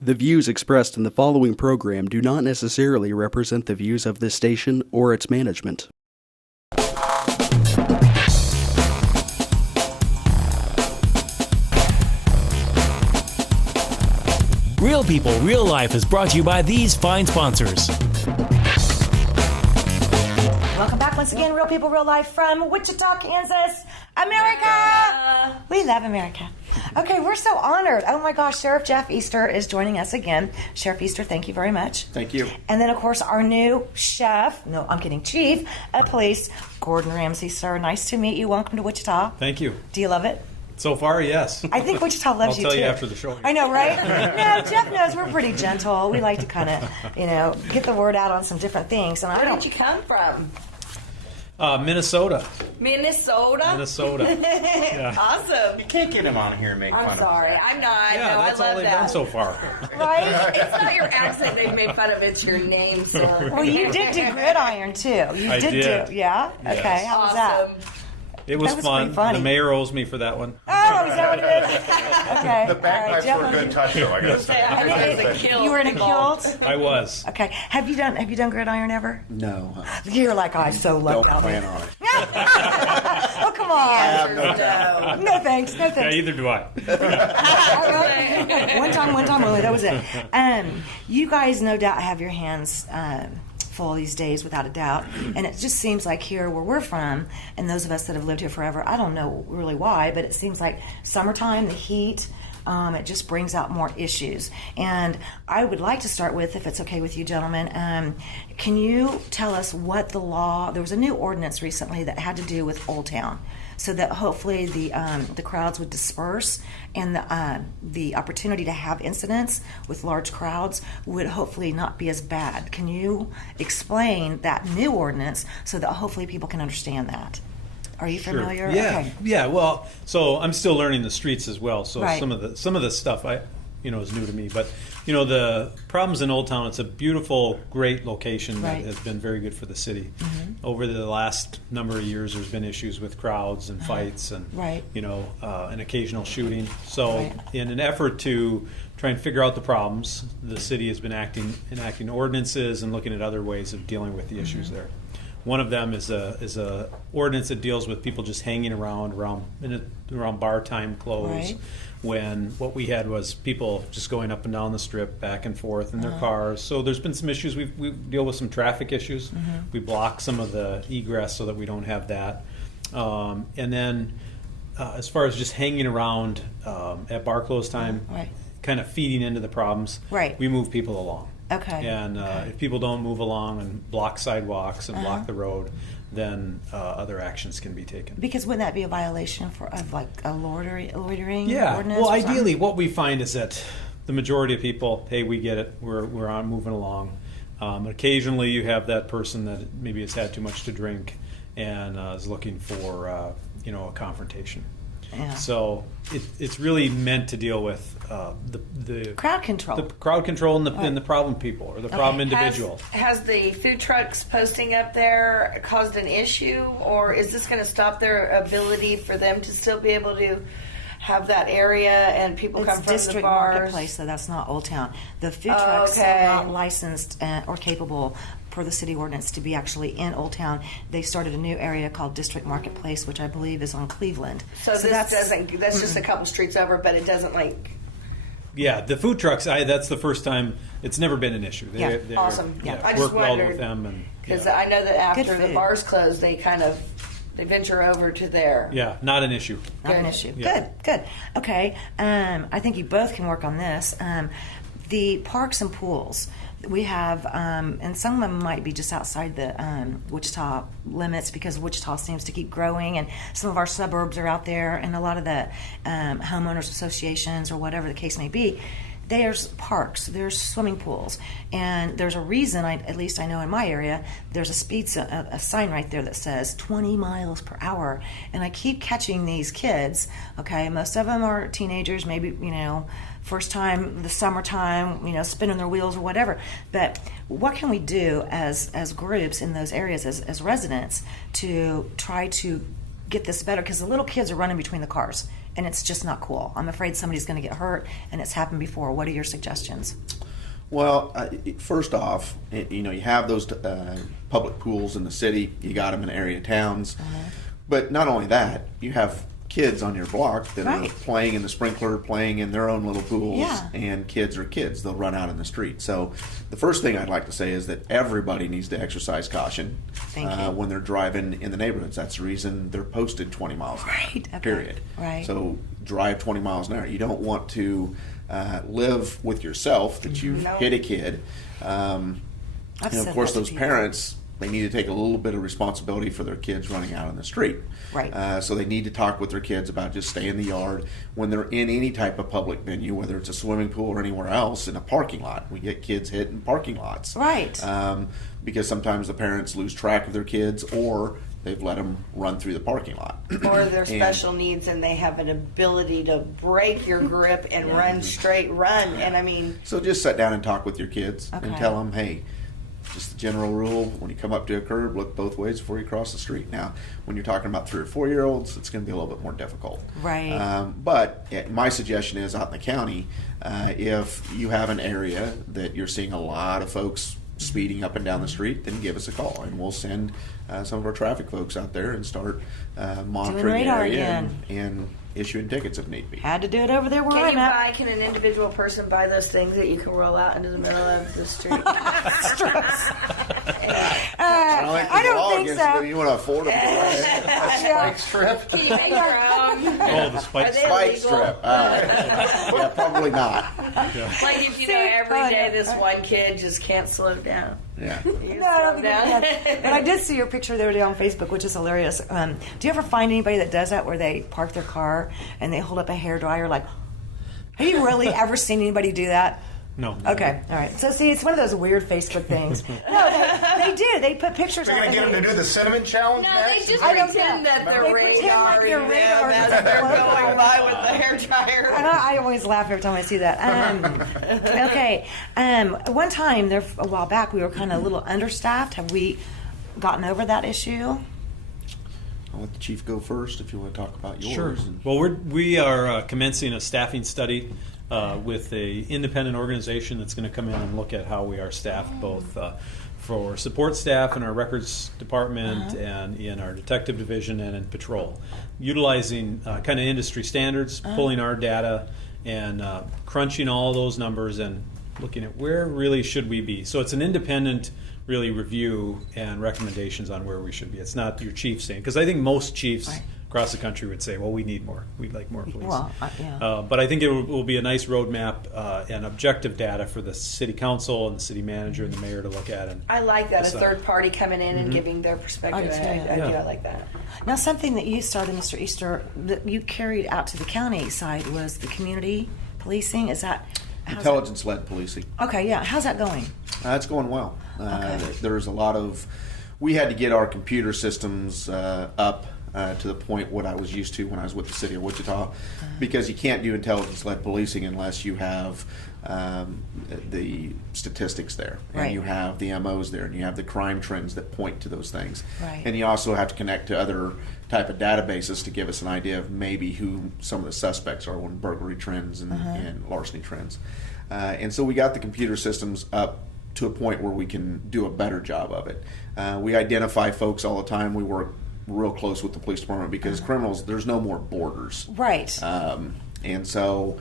The views expressed in the following program do not necessarily represent the views of this station or its management. Real People, Real Life is brought to you by these fine sponsors. Welcome back once again, Real People, Real Life from Wichita, Kansas, America. We love America. Okay, we're so honored. Oh my gosh, Sheriff Jeff Easter is joining us again. Sheriff Easter, thank you very much. Thank you. And then, of course, our new chief of police, Gordon Ramsay. Sir, nice to meet you. Welcome to Wichita. Thank you. Do you love it? So far, yes. I think Wichita loves you, too. I'll tell you after the show. I know, right? No, Jeff knows we're pretty gentle. We like to kind of, get the word out on some different things. And Where did you come from? Minnesota. Minnesota? Yeah. Awesome. You can't get him on here and make fun I'm sorry. I'm not. Yeah, no, that's I all love they've that. done so far. Right? It's not your accent they've made fun of. It's your name, sir. Well, you did do gridiron, too. I did. Yeah? Yes. Okay, how was that? It was That was fun. pretty funny. The mayor owes me for that one. Oh, is that what it is? Okay. The bagpipes were a good touch, though, I gotta say. I heard there's a kilt. You were in a kilt? I was. Okay. Have you done gridiron ever? No. You're like, I so love Don't down plan there. on it. Oh, come on. I have no doubt. No thanks. No Yeah, thanks. either do I. All right. One time only. That was it. You guys no doubt have your hands full these days, without a doubt. And it just seems like here where we're from, and those of us that have lived here forever, I don't know really why, but it seems like summertime, the heat, it just brings out more issues. And I would like to start with, if it's okay with you gentlemen, can you tell us what the law, there was a new ordinance recently that had to do with Old Town, so that hopefully the crowds would disperse, and the opportunity to have incidents with large crowds would hopefully not be as bad. Can you explain that new ordinance so that hopefully people can understand that? Are you familiar? Yeah. Okay. Yeah. Well, so I'm still learning the streets as well. So Right. some of the stuff is new to me. But the problems in Old Town. It's a beautiful, great location Right. that has been very good for the city. Mm-hmm. Over the last number of years, there's been issues with crowds and fights, and Right. an occasional shooting. So, Right. in an effort to try and figure out the problems, the city has been enacting ordinances and looking at other ways of dealing with the issues there. One of them is a ordinance that deals with people just hanging around bar time close. Right. When what we had was people just going up and down the strip, back and forth in their cars. So there's been some issues. We deal with some traffic issues. We block some of the egress so that we don't have that. And then as far as just hanging around at bar close time, Right. kind of feeding into the problems, Right. we move people along. Okay. And if people don't move along and block sidewalks and block the road, then other actions can be taken. Because wouldn't that be a violation of like a loitering ordinance? Well, or ideally, something? what we find is that the majority of people, hey, we get it, we're on moving along. Occasionally, you have that person that maybe has had too much to drink and is looking for a confrontation. Yeah. So it's really meant to deal with the Crowd control. the crowd control and the problem people or the problem individual. Has the food trucks posting up there caused an issue, or is this going to stop their ability for them to still be able to have that area and people It's come from District the bars? Marketplace, so that's not Old Town. The food trucks okay. are not licensed or capable per the city ordinance to be actually in Old Town. They started a new area called District Marketplace, which I believe is on Cleveland. So that's just a couple streets over, but it doesn't like. Yeah, the food trucks. That's the first time. It's never been an issue. Yeah. They're, Awesome. Yeah. I just work well wondered, with them, and because yeah. I know that after Good the food. bars close, they venture over to there. Yeah, not an issue. Not an Good. issue. Yeah. Good. Okay. I think you both can work on this. The parks and pools. We have, and some of them might be just outside the Wichita limits because Wichita seems to keep growing, and some of our suburbs are out there, and a lot of the homeowners associations or whatever the case may be. There's parks, there's swimming pools, and there's a reason, at least I know in my area, there's a sign right there that says 20 miles per hour, and I keep catching these kids, okay, most of them are teenagers, maybe, first time, the summertime, spinning their wheels or whatever, but what can we do as groups in those areas, as residents, to try to get this better? Because the little kids are running between the cars, and it's just not cool. I'm afraid somebody's going to get hurt, and it's happened before. What are your suggestions? Well, first off, you know, you have those public pools in the city. You got them in area towns. But not only that, you have kids on your block that are playing in the sprinkler, playing in their own little pools, and kids are kids. They'll run out in the street. So the first thing I'd like to say is that everybody needs to exercise caution when they're driving in the neighborhoods. That's the reason they're posted 20 miles an hour, period. So drive 20 miles an hour. You don't want to live with yourself that you've hit a kid. And of course, those parents, they need to take a little bit of responsibility for their kids running out in the street. So they need to talk with their kids about just stay in the yard. When they're in any type of public venue, whether it's a swimming pool or anywhere else, in a parking lot. We get kids hit in parking lots. Because sometimes the parents lose track of their kids, or they've let them run through the parking lot. Or they're special needs and they have an ability to break your grip and run straight, and I mean... So just sit down and talk with your kids and tell them, hey, just the general rule, when you come up to a curb, look both ways before you cross the street. Now, when you're talking about 3 or 4-year-olds, it's going to be a little bit more difficult. But my suggestion is out in the county, if you have an area that you're seeing a lot of folks speeding up and down the street, then give us a call, and we'll send some of our traffic folks out there and start monitoring the area and issuing tickets if need be. Had to do it over there where I'm at. Can an individual person buy those things that you can roll out into the middle of the street? I don't think so. You want to afford them. Spike strip? Can you make your own? The spike Spike strip. Yeah, probably not. Like if you know every day this one kid just can't slow down. Yeah. No, I don't think that. But I did see your picture the other day on Facebook, which is hilarious. Do you ever find anybody that does that, where they park their car and they hold up a hairdryer? Like, have you really ever seen anybody do that? No. Okay, all right. So see, it's one of those weird Facebook things. No, they do. They put pictures. They're going to get them to do the cinnamon challenge No, next? they just I don't pretend know. that they're They radar. pretend like they're radar. As they're going by with the hair dryer. I always laugh every time I see that. Okay. One time, there a while back, we were kind of a little understaffed. Have we gotten over that issue? I'll let the chief go first if you want to talk about yours. Sure. Well, we are commencing a staffing study with a independent organization that's going to come in and look at how we are staffed, both for support staff in our records department and in our detective division and in patrol, utilizing kind of industry standards, pulling our data and crunching all those numbers and looking at where really should we be. So it's an independent really review and recommendations on where we should be. It's not your chief saying, because I think most chiefs across the country would say, well, we need more. We'd like more police. Well, But I think it will be a nice roadmap and objective data for the city council and the city manager and the mayor to look at. And I like that, a decide. third party coming in and giving their perspective. I like that. Now, something that you started, Mr. Easter, that you carried out to the county side was the community policing. Is that Intelligence-led policing. Okay, yeah. How's that going? It's going well. There's a lot of... We had to get our computer systems up to the point what I was used to when I was with the city of Wichita, because you can't do intelligence-led policing unless you have the statistics there, and you have the MOs there, and you have the crime trends that point to those things. And you also have to connect to other type of databases to give us an idea of maybe who some of the suspects are on burglary trends and larceny trends. And so we got the computer systems up to a point where we can do a better job of it. We identify folks all the time. We work real close with the police department because criminals, there's no more borders. And so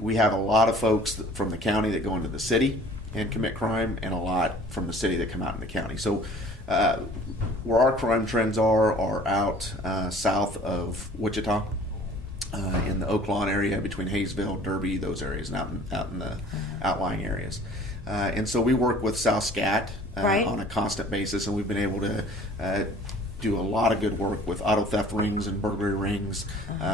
we have a lot of folks from the county that go into the city and commit crime, and a lot from the city that come out in the county. So where our crime trends are out south of Wichita, in the Oak Lawn area between Hayesville, Derby, those areas, and out in the outlying areas. And so we work with South Scat on a constant basis, and we've been able to do a lot of good work with auto theft rings and burglary rings,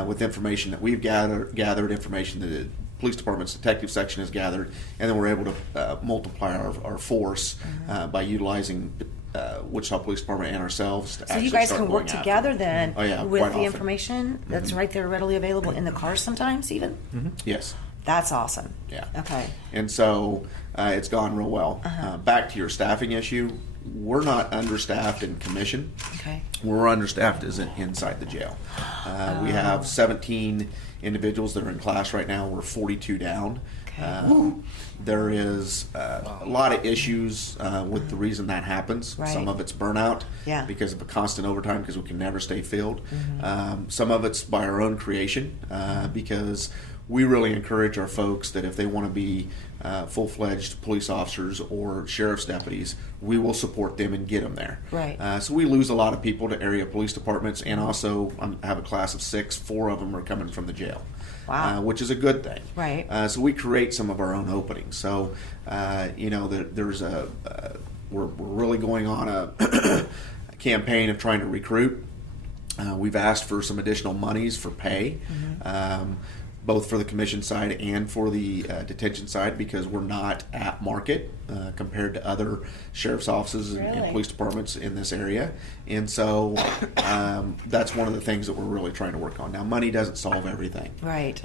with information that we've gathered, information that the police department's detective section has gathered, and then we're able to multiply our force by utilizing Wichita Police Department and ourselves to So actually you guys start can work going together after then with quite the often. information that's right there readily available in the car sometimes even? Yes. That's awesome. Yeah. Okay. And so it's gone real well. Back to your staffing issue, we're not understaffed in commission. Okay. We're understaffed is inside the jail. We have 17 individuals that are in class right now. We're 42 down. Okay. There is a lot of issues with the reason that happens. Right. Some of it's burnout Yeah. because of a constant overtime because we can never stay filled. Some of it's by our own creation because we really encourage our folks that if they want to be full-fledged police officers or sheriff's deputies, we will support them and get them there. Right. So we lose a lot of people to area police departments, and also I have a class of 6. 4 of them are coming from the jail. Wow. Which is a good thing. Right. So we create some of our own openings. So, there's we're really going on a campaign of trying to recruit. We've asked for some additional monies for pay, both for the commission side and for the detention side, because we're not at market compared to other sheriff's offices and Really? police departments in this area. And so that's one of the things that we're really trying to work on. Now, money doesn't solve everything. Right.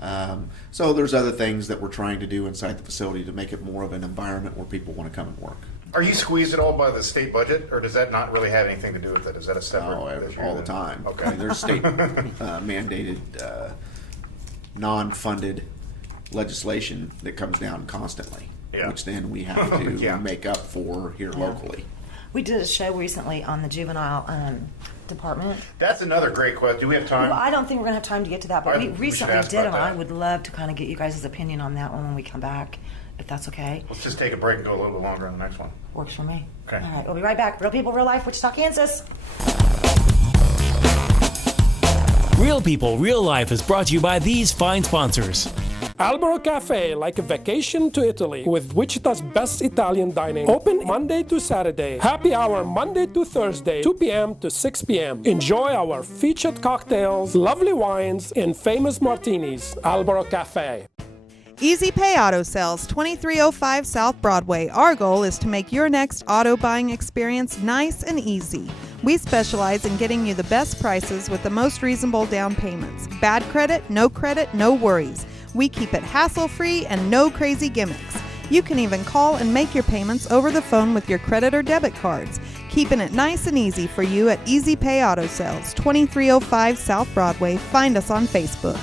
So there's other things that we're trying to do inside the facility to make it more of an environment where people want to come and work. Are you squeezed at all by the state budget, or does that not really have anything to do with it? Is that a separate issue? All the time. Okay. I mean, there's state mandated non-funded legislation that comes down constantly, Yeah. which then we have to Yeah. make up for here locally. We did a show recently on the juvenile department. That's another great question. Do we have time? Well, I don't think we're going to have time to get to that, but I we think we should recently ask did about them. I that. would love to kind of get you guys' opinion on that one when we come back, if that's okay. Let's just take a break and go a little bit longer on the next one. Works for me. Okay. All right, we'll be right back. Real People, Real Life, Wichita, Kansas. Real People, Real Life is brought to you by these fine sponsors. Albero Cafe, like a vacation to Italy, with Wichita's best Italian dining. Open Monday to Saturday. Happy hour Monday to Thursday, 2 p.m. to 6 p.m. Enjoy our featured cocktails, lovely wines, and famous martinis. Albero Cafe. Easy Pay Auto Sales, 2305 South Broadway. Our goal is to make your next auto buying experience nice and easy. We specialize in getting you the best prices with the most reasonable down payments. Bad credit, no worries. We keep it hassle-free and no crazy gimmicks. You can even call and make your payments over the phone with your credit or debit cards. Keeping it nice and easy for you at Easy Pay Auto Sales, 2305 South Broadway. Find us on Facebook.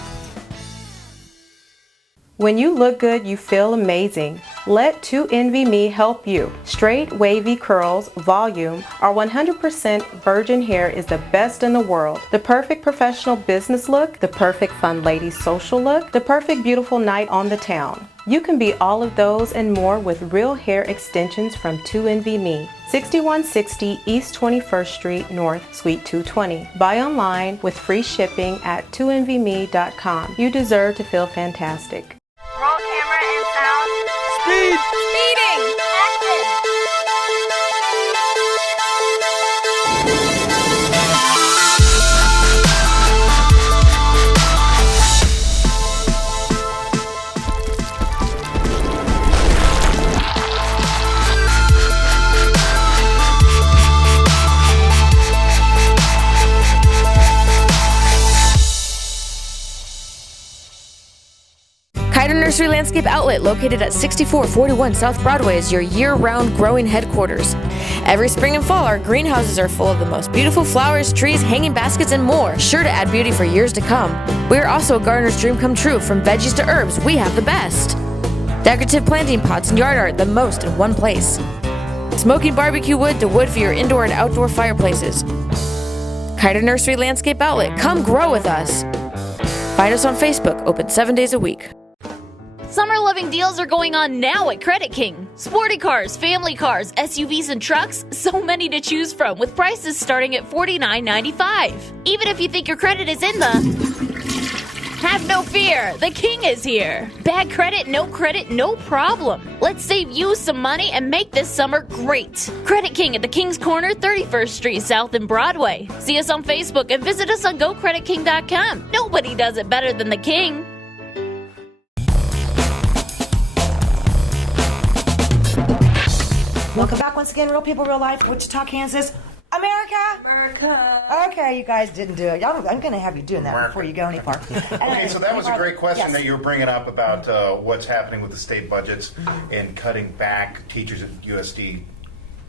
When you look good, you feel amazing. Let 2NVMe help you. Straight, wavy curls, volume, our 100% virgin hair is the best in the world. The perfect professional business look, the perfect fun lady social look, the perfect beautiful night on the town. You can be all of those and more with real hair extensions from 2NVMe. 6160 East 21st Street North, Suite 220. Buy online with free shipping at 2NVMe.com. You deserve to feel fantastic. Roll camera and sound. Speed! Speeding! Action! Kiter Nursery Landscape Outlet, located at 6441 South Broadway, is your year-round growing headquarters. Every spring and fall, our greenhouses are full of the most beautiful flowers, trees, hanging baskets, and more, sure to add beauty for years to come. We are also a gardener's dream come true. From veggies to herbs, we have the best. Decorative planting pots and yard art, the most in one place. Smoking barbecue wood to wood for your indoor and outdoor fireplaces. Kiter Nursery Landscape Outlet, come grow with us. Find us on Facebook, open 7 days a week. Summer loving deals are going on now at Credit King. Sporty cars, family cars, SUVs, and trucks, so many to choose from, with prices starting at $49.95. Even if you think your credit is in the... Have no fear, the King is here. Bad credit, no problem. Let's save you some money and make this summer great. Credit King at the King's Corner, 31st Street South and Broadway. See us on Facebook and visit us on GoCreditKing.com. Nobody does it better than the King. Welcome back once again, Real People, Real Life, Wichita, Kansas, America. Okay, you guys didn't do it. I'm going to have you doing that before you go any far. Okay, so that was a great question Yes. that you were bringing up about what's happening with the state budgets and cutting back teachers at USD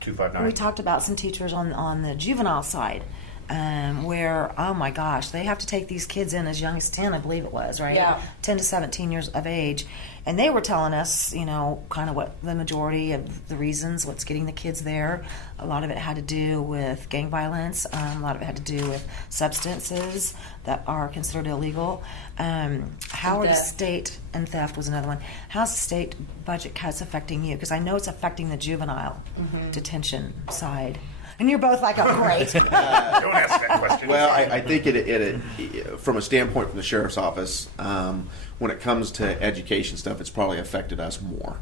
259? We talked about some teachers on the juvenile side, where, oh my gosh, they have to take these kids in as young as 10, I believe it was, right? Yeah. 10 to 17 years of age. And they were telling us, kind of what the majority of the reasons, what's getting the kids there. A lot of it had to do with gang violence. A lot of it had to do with substances that are considered illegal. How are the state, and theft was another one. How's the state budget cuts affecting you? Because I know it's affecting the juvenile detention side. And you're both like, oh, great. Don't ask that question. Well, I think it from a standpoint from the sheriff's office, when it comes to education stuff, it's probably affected us more.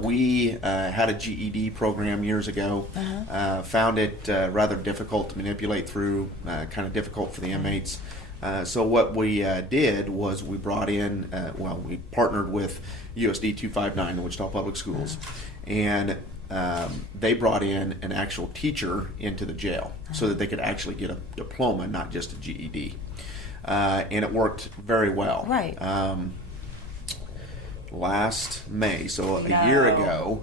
We had a GED program years ago, found it rather difficult to manipulate through, kind of difficult for the inmates. So what we did was we brought in, we partnered with USD 259, the Wichita Public Schools, and they brought in an actual teacher into the jail so that they could actually get a diploma, not just a GED. And it worked very well. Right. Last May, so a year ago,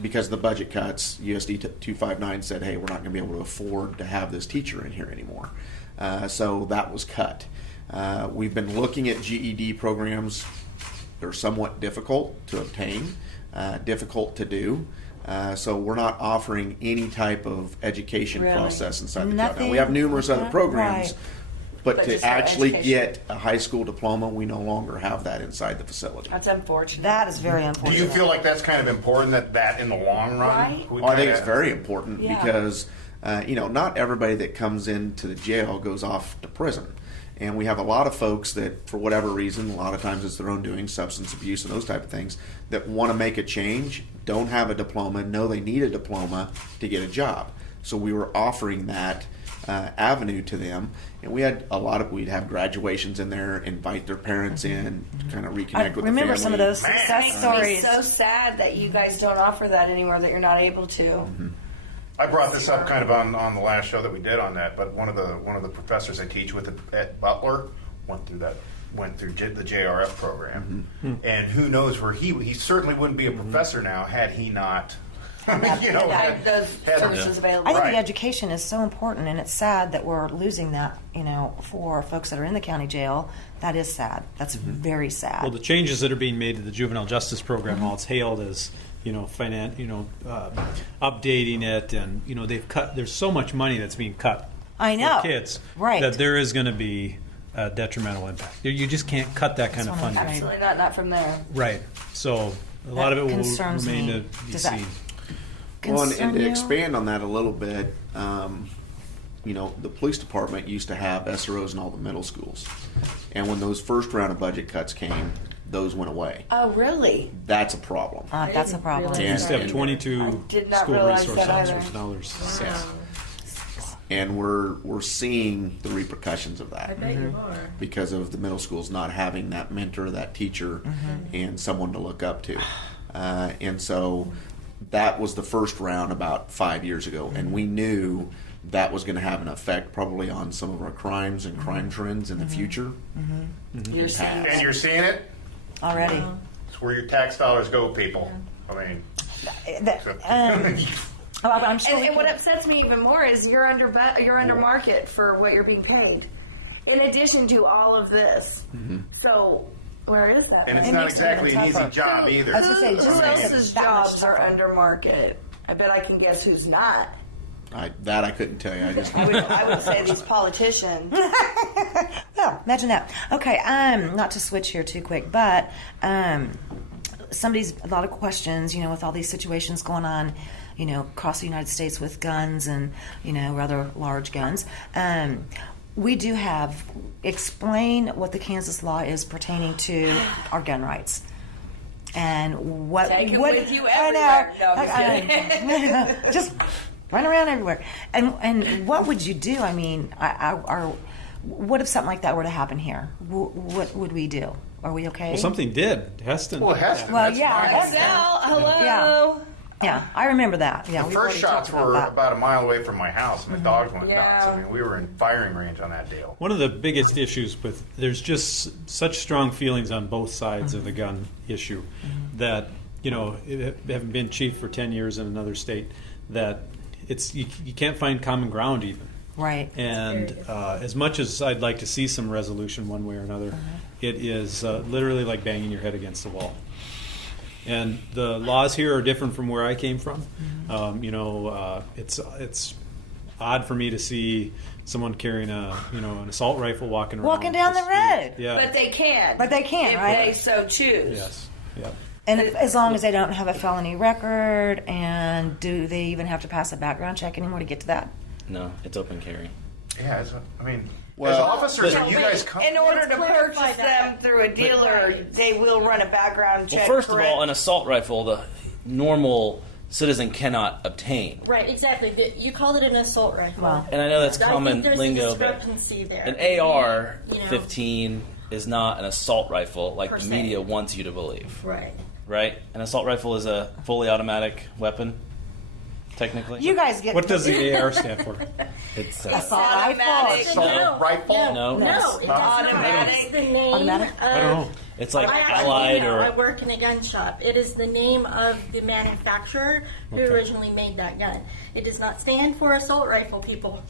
because of the budget cuts, USD 259 said, hey, we're not going to be able to afford to have this teacher in here anymore. So that was cut. We've been looking at GED programs. They're somewhat difficult to obtain. Difficult to do. So we're not offering any type of education process inside the jail. Now, we have numerous other programs, but to actually get a high school diploma, we no longer have that inside the facility. That's unfortunate. That is very unfortunate. Do you feel like that's kind of important that in the long run? Right. I think it's very important because, not everybody that comes into the jail goes off to prison. And we have a lot of folks that, for whatever reason, a lot of times it's their own doing, substance abuse and those type of things, that want to make a change, don't have a diploma, know they need a diploma to get a job. So we were offering that avenue to them. And we had we'd have graduations in there, invite their parents in, to kind of reconnect with the family. I remember some of those success stories. It's so sad that you guys don't offer that anymore, that you're not able to. Mm-hmm. I brought this up kind of on the last show that we did on that, but one of the professors I teach with at Butler went through the JRF program, and who knows where he certainly wouldn't be a professor now had he not. Had those services available. I think the education is so important, and it's sad that we're losing that. For folks that are in the county jail, that is sad. That's very sad. Well, the changes that are being made to the juvenile justice program, while it's hailed as updating it, and they've cut. There's so much money that's being cut. I know. For kids, right? That there is going to be a detrimental impact. You just can't cut that kind of funding. Absolutely not from there. Right. So a lot of it will remain to be seen. Well, and to expand on that a little bit, the police department used to have SROs in all the middle schools, and when those first round of budget cuts came, those went away. Oh, really? That's a problem. That's a problem. We used to have 22 school resource officers. Now there's 6. And we're seeing the repercussions of that. I bet you are. Because of the middle schools not having that mentor, that teacher, and someone to look up to. And so that was the first round about 5 years ago, and we knew that was going to have an effect probably on some of our crimes and crime trends in the future. You're seeing And you're seeing it? Already. It's where your tax dollars go, people. I mean... I'm sure and what upsets me even more is you're under market for what you're being paid, in addition to all of this. So where is that? And it's not exactly an easy job either. Who else's jobs are under market? I bet I can guess who's not. I couldn't tell you. I would say these politicians. Well, imagine that. Okay, not to switch here too quick, but a lot of questions, with all these situations going on, across the United States with guns and, rather large guns. We do explain what the Kansas law is pertaining to our gun rights. And what... Take it with you everywhere. No, I'm kidding. Just run around everywhere. And what would you do? I mean, what if something like that were to happen here? What would we do? Are we okay? Well, something did. Heston. Well, Heston. Well, yeah. Heston. Hello. Yeah, I remember that. Yeah, the first shots were about a mile away from my house, and the dogs went nuts. I mean, we were in firing range on that deal. One of the biggest issues there's just such strong feelings on both sides of the gun issue that having been chief for 10 years in another state, that you can't find common ground even. Right. And as much as I'd like to see some resolution one way or another, it is literally like banging your head against the wall. And the laws here are different from where I came from. It's odd for me to see someone carrying an assault rifle walking down the road. Yeah. But they can. If right? They so choose. Yes. Yep. And as long as they don't have a felony record, and do they even have to pass a background check anymore to get to that? No, it's open carry. Yeah, as officers, are you guys in order to purchase them through a dealer, they will run a background check. Well, first of all, an assault rifle, the normal citizen cannot obtain. Right, exactly. You called it an assault rifle. Wow. And I know that's common there's lingo, a discrepancy there. An AR-15 is not an assault rifle like the media wants you to believe. Right. Right? An assault rifle is a fully automatic weapon, technically. You guys get. What does the AR stand for? It's assault automatic. Assault rifle? No. It does automatic. It's the name Automatic? of, I don't know. It's like I Allied or... I work in a gun shop. It is the name of the manufacturer who originally made that gun. It does not stand for assault rifle, people.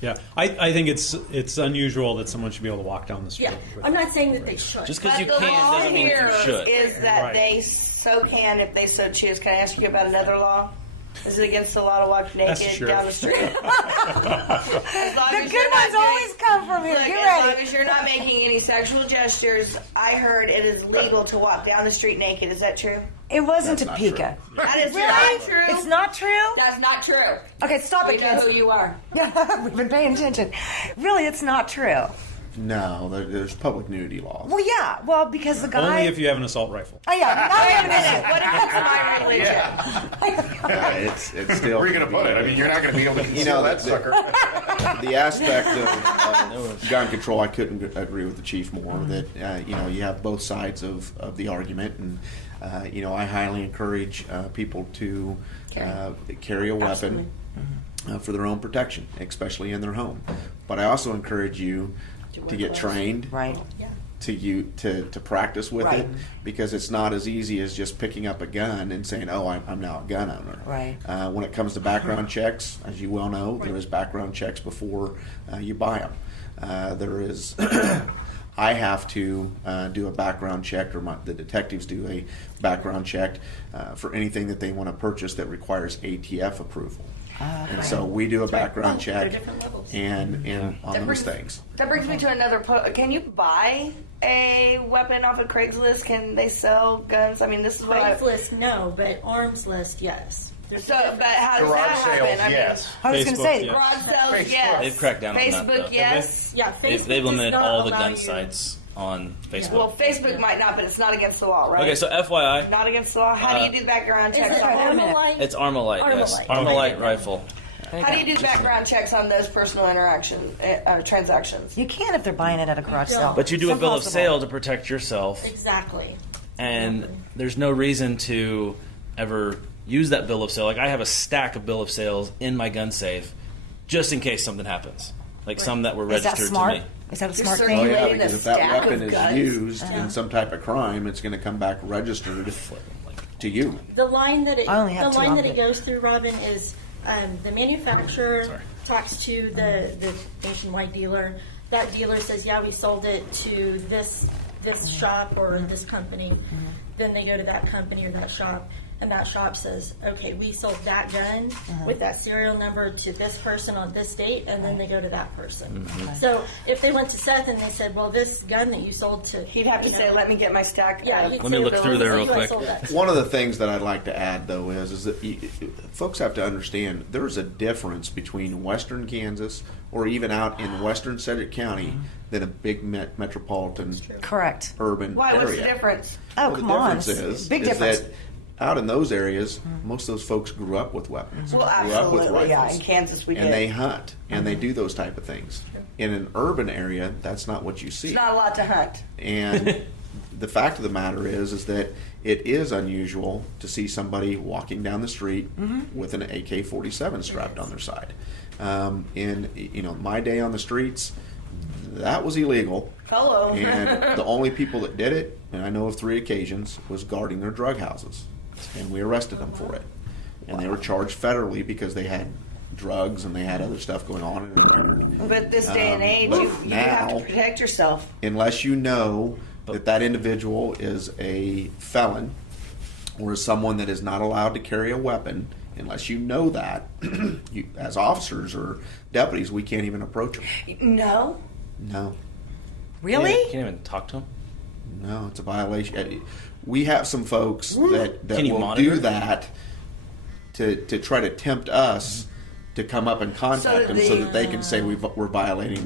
Yeah, I think it's unusual that someone should be able to walk down the street. Yeah, I'm not saying that they should. Just because you can doesn't mean you should. Is that they so can if they so choose. Can I ask you about another law? Is it against the law to walk naked down the street? The good ones always come from here. Look, Get as ready. long as you're not making any sexual gestures, I heard it is legal to walk down the street naked. Is that true? It wasn't Topeka. That is Really? not true. It's not true? That's not true. Okay, stop We it, know kids. who you are. Yeah, we've been paying attention. Really, it's not true. No, there's public nudity laws. Well, yeah. Well, because the guy. Only if you have an assault rifle. Oh, yeah. Now we have an issue. What if it's my religion? It's still. Where are you going to put it? I mean, you're not going to be able to conceal that sucker. The aspect of gun control, I couldn't agree with the chief more. That you have both sides of the argument, and I highly encourage people to carry a weapon for their own protection, especially in their home. But I also encourage you to get trained, right? To practice with it, because it's not as easy as just picking up a gun and saying, "Oh, I'm now a gun owner." Right. When it comes to background checks, as you well know, there is background checks before you buy them. There is. I have to do a background check, or the detectives do a background check for anything that they want to purchase that requires ATF approval. And so we do a background check and on those things. That brings me to another can you buy a weapon off of Craigslist? Can they sell guns? I mean, this is what Craigslist, no, but arms list, yes. But how does Garage that happen? sales, yes. I was going to say, Garage sales, yes. They've cracked down on that, Facebook, though. yes. Yeah, Facebook They've limited does not all the allow gun you- sites on Facebook. Well, Facebook might not, but it's not against the law, right? Okay, so FYI, Not against the law. How do you do background Is checks it on that? Armalite? it's Armalite, yes. Armalite. Armalite rifle. How do you do background checks on those personal transactions? you can if they're buying it at a garage sale. But you do It's a bill of impossible. sale to protect yourself, Exactly. and there's no reason to ever use that bill of sale. Like, I have a stack of bill of sales in my gun safe just in case something happens. Like some that were Is that registered smart? to me. Is that a You're smart certain- thing? Oh yeah, Related because a if that stack weapon of is guns. used in some type of crime, it's going to come back registered to you. The line that it I only have two on it. goes through, Robin, is the manufacturer talks to the nationwide dealer. That dealer says, "Yeah, we sold it to this shop or this company." Then they go to that company or that shop, and that shop says, "Okay, we sold that gun with that serial number to this person on this date," and then they go to that person. So if they went to Seth and they said, "Well, this gun that you sold to," He'd have to say, "Let me get my stack." "Yeah." out of he'd Let me say, look through there real "I quick." sold that to One of the things that I'd like to add, though, is that folks have to understand there's a difference between western Kansas or even out in western Cedric County than a big metropolitan Correct. urban Why? area. What's the difference? Oh, Well, come the on. difference Big is difference. that out in those areas, most of those folks grew up with weapons. Well, grew up with absolutely, yeah. rifles. In Kansas, we and did. they hunt and they do those type of things. In an urban area, that's not what you see. It's not a lot to hunt. And the fact of the matter is that it is unusual to see somebody walking down the street with an AK-47 strapped on their side. In my day on the streets, that was illegal. Hello. And the only people that did it, and I know of 3 occasions, was guarding their drug houses. and we arrested them for it. And they were charged federally because they had drugs and they had other stuff going on. But this day and age, you have to protect yourself. Unless you know that individual is a felon or is someone that is not allowed to carry a weapon, unless you know that, you, as officers or deputies, we can't even approach them. No? No. Really? You can't even talk to them? No, it's a violation. We have some folks that will monitor? do that to try to tempt us to come up and contact them so that they can say we're violating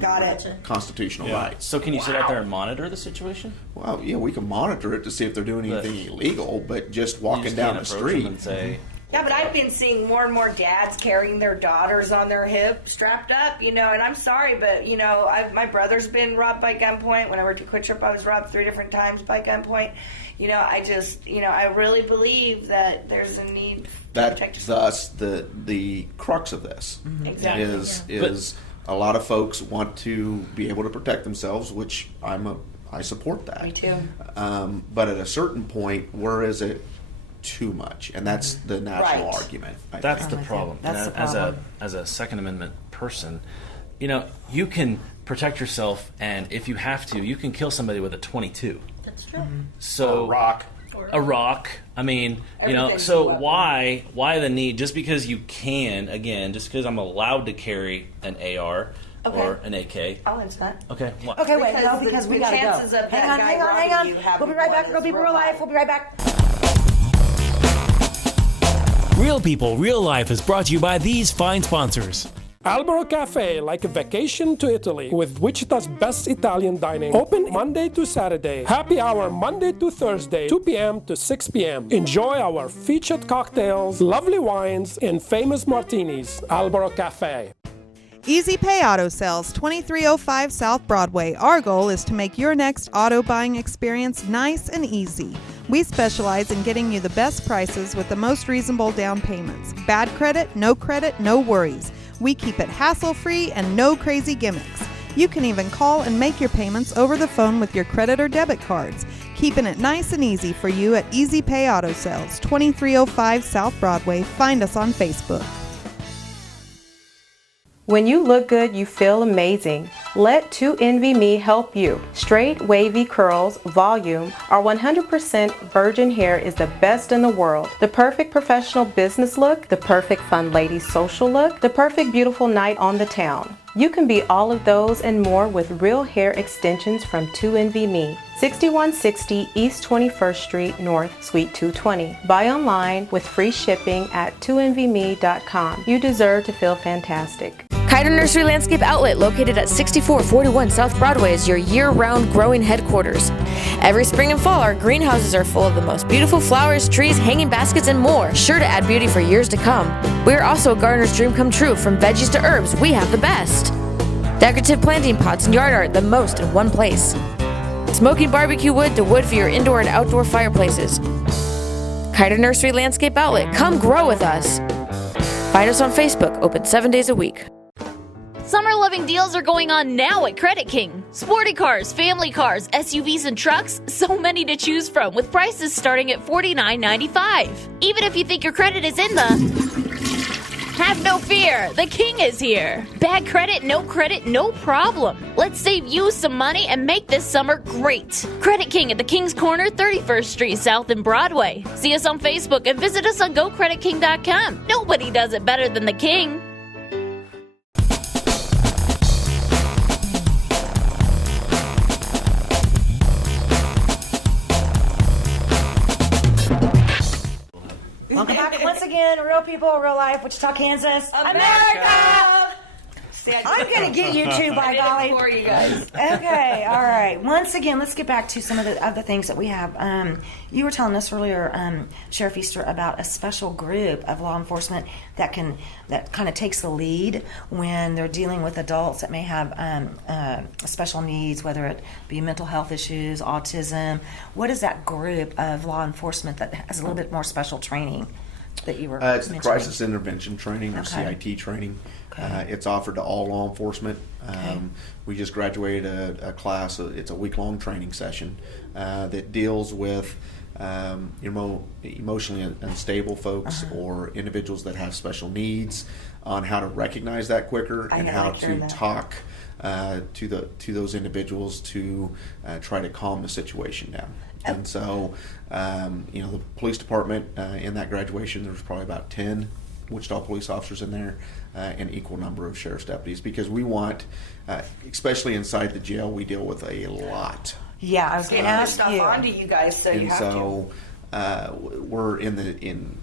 constitutional rights. So can you sit out there and monitor the situation? Well, yeah, we can monitor it to see if they're doing anything illegal, but just walking down the street and say, yeah, but I've been seeing more and more dads carrying their daughters on their hip, strapped up, and I'm sorry, but, my brother's been robbed by gunpoint. When I worked at Quick Trip, I was robbed 3 different times by gunpoint. I really believe that there's a need to protect yourself. That's the crux of this. Exactly. Is a lot of folks want to be able to protect themselves, which I support that. Me too. But at a certain point, where is it too much? And that's the national argument. That's the problem. That's the as problem. as a Second Amendment person, you can protect yourself, and if you have to, you can kill somebody with a .22. That's true. So a rock. I mean, so why the need? Just because you can, again, just because I'm allowed to carry an AR or an AK. I'll answer that. Okay. What? Okay, wait, because we gotta chances go. of that Hang guy robbing on. you have We'll be right back. one We'll be is real real life. high. We'll be right back. Real People, Real Life is brought to you by these fine sponsors. Albero Cafe, like a vacation to Italy, with Wichita's best Italian dining. Open Monday to Saturday. Happy hour Monday to Thursday, 2 p.m. to 6 p.m. Enjoy our featured cocktails, lovely wines, and famous martinis. Albero Cafe. Easy Pay Auto Sales, 2305 South Broadway. Our goal is to make your next auto buying experience nice and easy. We specialize in getting you the best prices with the most reasonable down payments. Bad credit, no worries. We keep it hassle-free and no crazy gimmicks. You can even call and make your payments over the phone with your credit or debit cards. Keeping it nice and easy for you at Easy Pay Auto Sales, 2305 South Broadway. Find us on Facebook. When you look good, you feel amazing. Let 2NVMe help you. Straight, wavy curls, volume, our 100% virgin hair is the best in the world. The perfect professional business look, the perfect fun lady social look, the perfect beautiful night on the town. You can be all of those and more with real hair extensions from 2NVMe. 6160 East 21st Street North, Suite 220. Buy online with free shipping at 2NVMe.com. You deserve to feel fantastic. Kiter Nursery Landscape Outlet, located at 6441 South Broadway, is your year-round growing headquarters. Every spring and fall, our greenhouses are full of the most beautiful flowers, trees, hanging baskets, and more, sure to add beauty for years to come. We are also a gardener's dream come true. From veggies to herbs, we have the best. Decorative planting pots and yard art, the most in one place. Smoking barbecue wood to wood for your indoor and outdoor fireplaces. Kiter Nursery Landscape Outlet, come grow with us. Find us on Facebook, open 7 days a week. Summer loving deals are going on now at Credit King. Sporty cars, family cars, SUVs, and trucks, so many to choose from, with prices starting at $49.95. Even if you think your credit is in the... Have no fear, the King is here. Bad credit, no problem. Let's save you some money and make this summer great. Credit King at the King's Corner, 31st Street South in Broadway. See us on Facebook and visit us on GoCreditKing.com. Nobody does it better than the King. Welcome back once again, Real People, Real Life, Wichita, Kansas. America! I'm going to get you too, by golly. For you guys. Okay, all right. Once again, let's get back to some of the other things that we have. You were telling us earlier, Sheriff Easter, about a special group of law enforcement that kind of takes the lead when they're dealing with adults that may have special needs, whether it be mental health issues, autism. What is that group of law enforcement that has a little bit more special training that you were It's the mentioning? crisis intervention training, or Okay. CIT training. Okay. It's offered to all law enforcement. Okay. We just graduated a class. It's a week-long training session that deals with emotionally unstable folks or individuals that have special needs, on how to recognize that quicker and how to talk to those individuals to try to calm the situation down. And so, the police department in that graduation, there was probably about 10 Wichita police officers in there, an equal number of sheriff's deputies, because we want, especially inside the jail, we deal with a lot. Yeah, I was going to ask stuff you. onto you guys, so you have to. We're in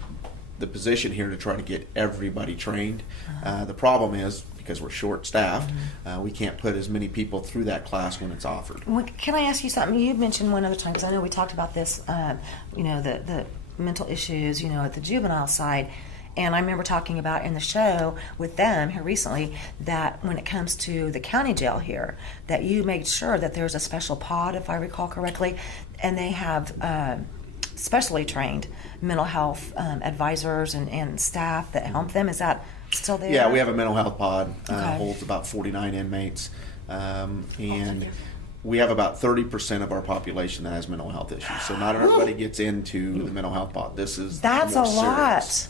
the position here to try to get everybody trained. The problem is, because we're short-staffed, we can't put as many people through that class when it's offered. Can I ask you something? You mentioned one other time, because I know we talked about this, the mental issues, at the juvenile side. And I remember talking about in the show with them here recently that when it comes to the county jail here, that you made sure that there's a special pod, if I recall correctly, and they have specially trained mental health advisors and staff that help them. Is that still there? Yeah, we have a mental health pod, holds about 49 inmates, and we have about 30% of our population that has mental health issues. So not everybody gets into the mental health pod. That's a lot.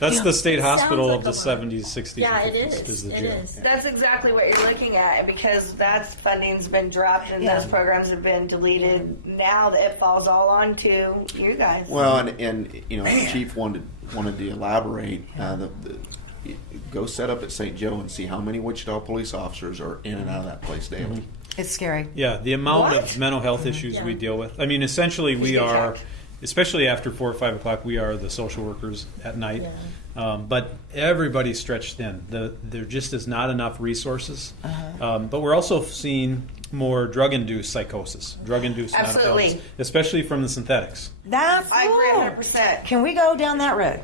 That's the state hospital of the 70s, 60s, Yeah, and it 50s. is. The It jail. is. That's exactly what you're looking at, because that funding's been dropped and those programs have been deleted. Now that it falls all onto you guys. Well, and the chief wanted to elaborate. Go set up at St. Joe and see how many Wichita police officers are in and out of that place daily. It's scary. Yeah, the amount of mental health issues we deal with. I mean, essentially, we are, especially after 4 or 5 o'clock, we are the social workers at night. Yeah. But everybody's stretched thin. There just is not enough resources. But we're also seeing more drug-induced psychosis, drug-induced mental illness, especially from the synthetics. I agree 100%. Can we go down that road?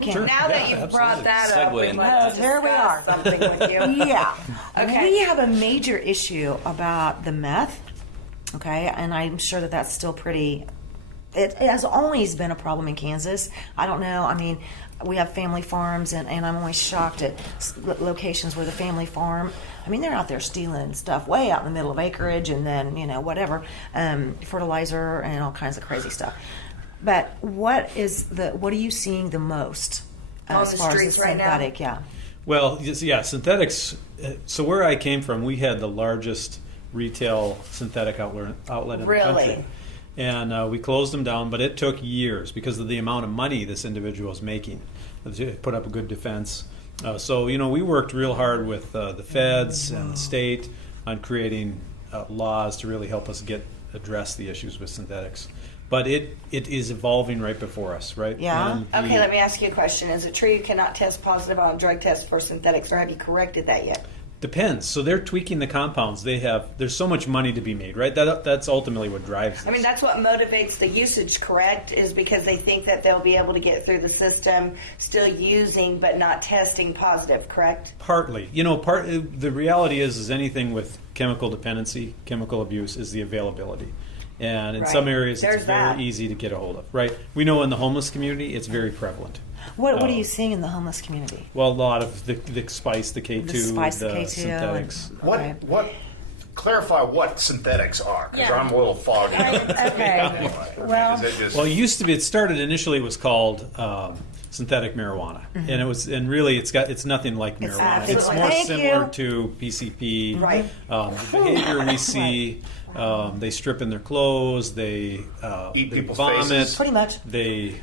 Sure. Now that you've brought that up, we'd like to there we are. something with you. Yeah. Okay. We have a major issue about the meth, okay? And I'm sure that that's still pretty... It has always been a problem in Kansas. I don't know. I mean, we have family farms, and I'm always shocked at locations where the family farm, I mean, they're out there stealing stuff way out in the middle of acreage, and then, whatever, fertilizer and all kinds of crazy stuff. But what are you seeing the most as far as the synthetic? Yeah. Well, yeah, synthetics. So where I came from, we had the largest retail synthetic outlet in the country. And we closed them down, but it took years because of the amount of money this individual was making to put up a good defense. So, we worked real hard with the feds and the state on creating laws to really help us address the issues with synthetics. But it is evolving right before us, right? Yeah. Okay, let me ask you a question. Is it true you cannot test positive on drug tests for synthetics, or have you corrected that yet? Depends. So they're tweaking the compounds. There's so much money to be made, right? That's ultimately what drives this. I mean, that's what motivates the usage, correct? Is because they think that they'll be able to get through the system still using but not testing positive, correct? Partly. The reality is anything with chemical dependency, chemical abuse, is the availability. And in some areas, it's very easy to get a hold of, right? We know in the homeless community, it's very prevalent. What are you seeing in the homeless community? Well, a lot of the spice, the K2, the synthetics. Clarify what synthetics are, because I'm a little foggy. Okay. Well, it used to be. It was called synthetic marijuana, and really, it's nothing like marijuana. It's more similar to PCP. Right. The behavior we see. They strip in their clothes. They eat people's vomit. faces. Pretty much. They,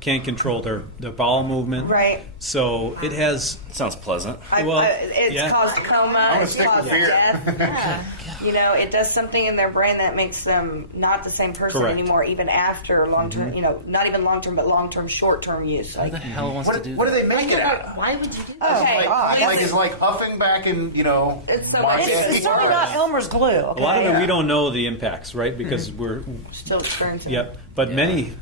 can't control their bowel movement. Right. So it has. Sounds pleasant. It's caused coma. It's caused beer. death. It does something in their brain that makes them not the same person anymore, even after long-term. Not even long-term, but long-term, short-term use. Who the hell wants to do that? What do they make it out of? Why would you do that? Okay. It's like huffing back in, It's so much. It's certainly not Elmer's glue. Okay? A lot of it we don't know the impacts, right? Because we're Still experiencing. Yep. But many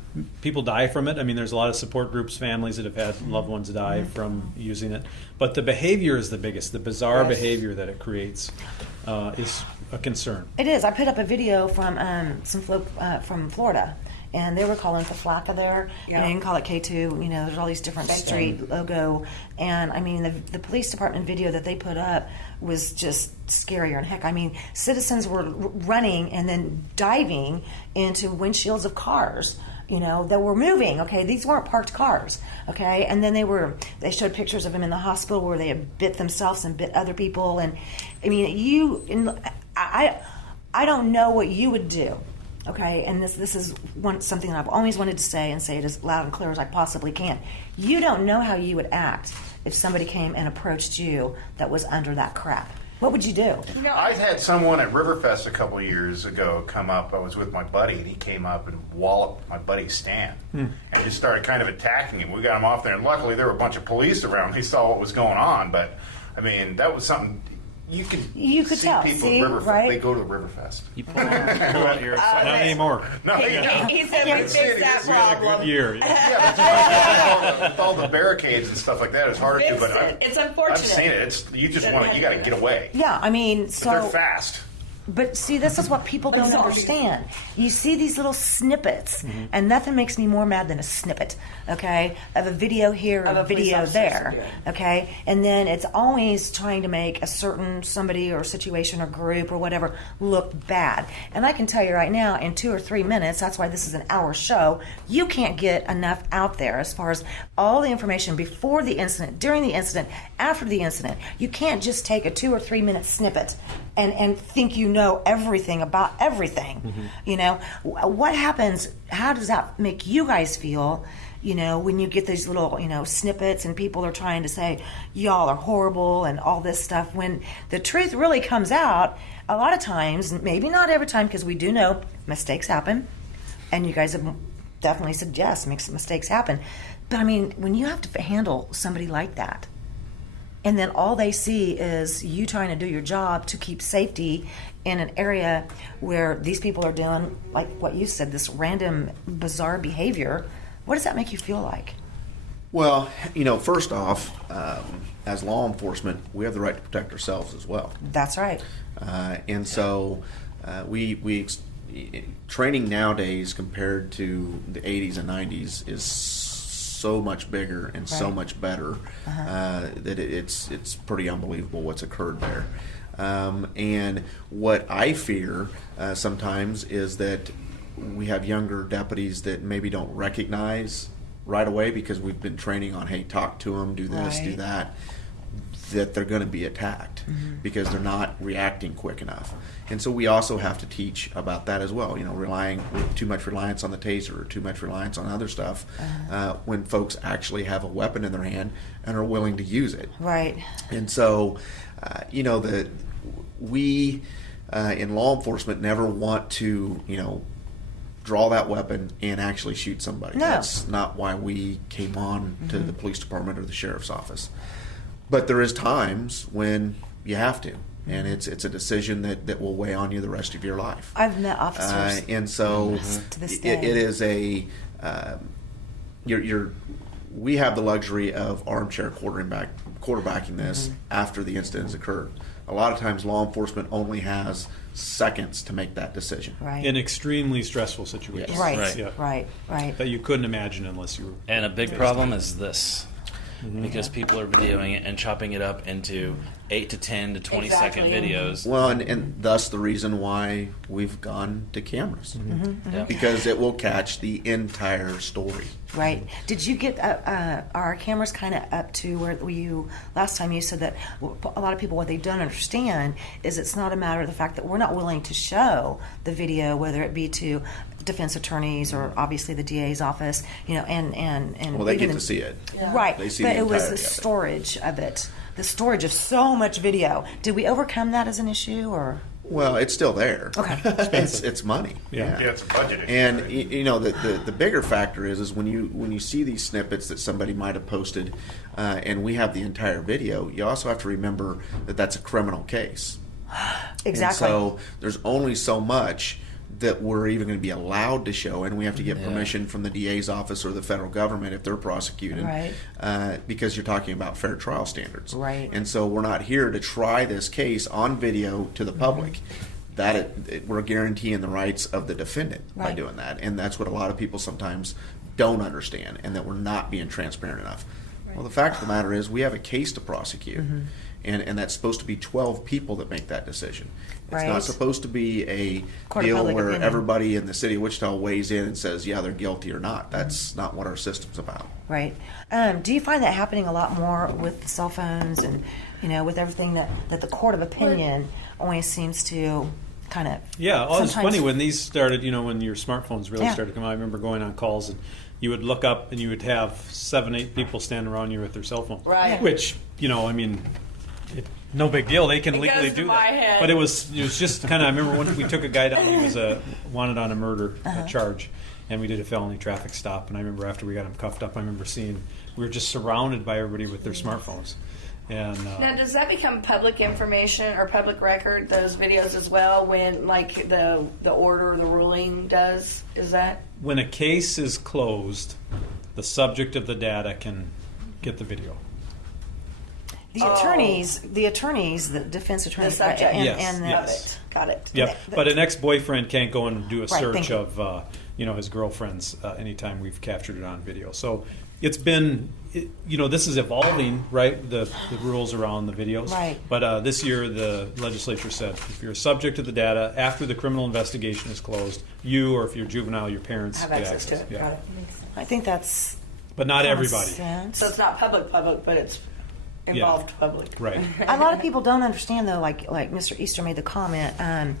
people die from it. I mean, there's a lot of support groups, families that have had loved ones die from using it. But the behavior is the biggest. The bizarre behavior that it creates is a concern. It is. I put up a video from some folk from Florida, and they were calling it the Flacca there. Yeah. You can call it K2. You know, there's all these different street logo, and I mean the police department video that they put up was just scarier than heck. I mean, citizens were running and then diving into windshields of cars, you know, that were moving. Okay, these weren't parked cars. Okay, and then they showed pictures of them in the hospital where they had bit themselves and bit other people, and I mean, I don't know what you would do. Okay, and this is something that I've always wanted to say, and say it as loud and clear as I possibly can. You don't know how you would act if somebody came and approached you that was under that crap. What would you do? I had someone at Riverfest a couple years ago come up. I was with my buddy, and he came up and walloped my buddy Stan and just started kind of attacking him. We got him off there, and luckily there were a bunch of police around. They saw what was going on, but I mean, that was something you could see tell. people See, at Riverfest. right? They go to Riverfest. You pull out your Not anymore. No, He said we fixed that We had a problem. good year. Yeah, that's right. With all the barricades and stuff like that, it's hard to do. But It's unfortunate. I've seen it. You just want to. You got to get away. Yeah, I mean, But they're so. fast. But see, this is what people don't understand. You see these little snippets, and nothing makes me more mad than a snippet, okay, of a video here or Of a a police video officer there, doing. okay? And then it's always trying to make a certain somebody or situation or group or whatever look bad. And I can tell you right now, in 2 or 3 minutes, that's why this is an hour show, you can't get enough out there as far as all the information before the incident, during the incident, after the incident. You can't just take a 2 or 3 minute snippet and think you know everything about everything. You know, what happens, how does that make you guys feel, you know, when you get these little, you know, snippets and people are trying to say y'all are horrible and all this stuff, when the truth really comes out a lot of times, maybe not every time, because we do know mistakes happen, and you guys have definitely said yes, mistakes happen, but I mean, when you have to handle somebody like that, and then all they see is you trying to do your job to keep safety in an area where these people are doing, like what you said, this random, bizarre behavior. What does that make you feel like? Well, you know, first off, as law enforcement, we have the right to protect ourselves as well. That's right. And so training nowadays compared to the 80s and 90s is so much bigger and so much better that it's pretty unbelievable what's occurred there. And what I fear sometimes is that we have younger deputies that maybe don't recognize right away, because we've been training on, hey, talk to them, do this, do that they're going to be attacked because they're not reacting quick enough. And so we also have to teach about that as well. You know, too much reliance on the taser or too much reliance on other stuff when folks actually have a weapon in their hand and are willing to use it. Right. And so, you know, we in law enforcement never want to, you know, draw that weapon and actually shoot somebody. No. That's not why we came on to the police department or the sheriff's office. But there is times when you have to, and it's a decision that will weigh on you the rest of your life. I've met officers, and so to this day. it is a we have the luxury of armchair quarterbacking this after the incident has occurred. A lot of times, law enforcement only has seconds to make that decision. Right. In extremely stressful situations. Right. Yeah. Right. That you couldn't imagine unless you were. And a big problem is this. Because people are videoing it and chopping it up into 8 to 10 to 20 second videos. Well, and thus the reason why we've gone to cameras. Yeah. Because it will catch the entire story. Right. Did you get our cameras kind of up to where last time you said that a lot of people, what they don't understand is it's not a matter of the fact that we're not willing to show the video, whether it be to defense attorneys or obviously the DA's office, you know, and well, they even get to see it. Right. They see but the it was entirety the of it. storage of it, the storage of so much video. Did we overcome that as an issue, or? Well, it's still there. Okay. It's money. Yeah, it's a budget issue. And right? you know the bigger factor is when you see these snippets that somebody might have posted, and we have the entire video. You also have to remember that that's a criminal case. Exactly. And so there's only so much that we're even going to be allowed to show, and we have to get permission from the DA's office or the federal government if they're prosecuted, right. Because you're talking about fair trial standards. Right. And so we're not here to try this case on video to the public. we're guaranteeing the rights of the defendant by Right. doing that. And that's what a lot of people sometimes don't understand, and that we're not being transparent enough. Well, the fact of the matter is we have a case to prosecute, and that's supposed to be 12 people that make that decision. It's Right. not supposed to be a Court of deal public where opinion. everybody in the city of Wichita weighs in and says, yeah, they're guilty or not. That's not what our system's about. Right. Do you find that happening a lot more with the cell phones and, with everything that the court of opinion always seems to kind of... Yeah, it's sometimes- funny when these started, when your smartphones really Yeah. started to come out. I remember going on calls and you would look up and you would have 7, 8 people standing around you with their cell phone. Right. Which, no big deal. They can It legally goes to do my that. head. But it was just kind of, I remember when we took a guy down, he was wanted on a murder charge, and we did a felony traffic stop. And I remember after we got him cuffed up, I remember seeing, we were just surrounded by everybody with their smartphones. And Now, does that become public information or public record, those videos as well, when like the order, the ruling does? Is that? when a case is closed, the subject of the data can get the video. The attorneys, the defense attorneys, The subject. Yes, and yes. Got it. Yep, but an ex-boyfriend can't go and do a Right, thank search you. of his girlfriend's anytime we've captured it on video. So it's been, this is evolving, right? The rules around the videos. Right. But this year the legislature said if you're a subject of the data after the criminal investigation is closed, you or if you're juvenile, your parents Have get access to it. Yeah. Got it. I think that's But not common everybody. sense. So it's not public, but it's involved public. Right. A lot of people don't understand though, like Mr. Easter made the comment,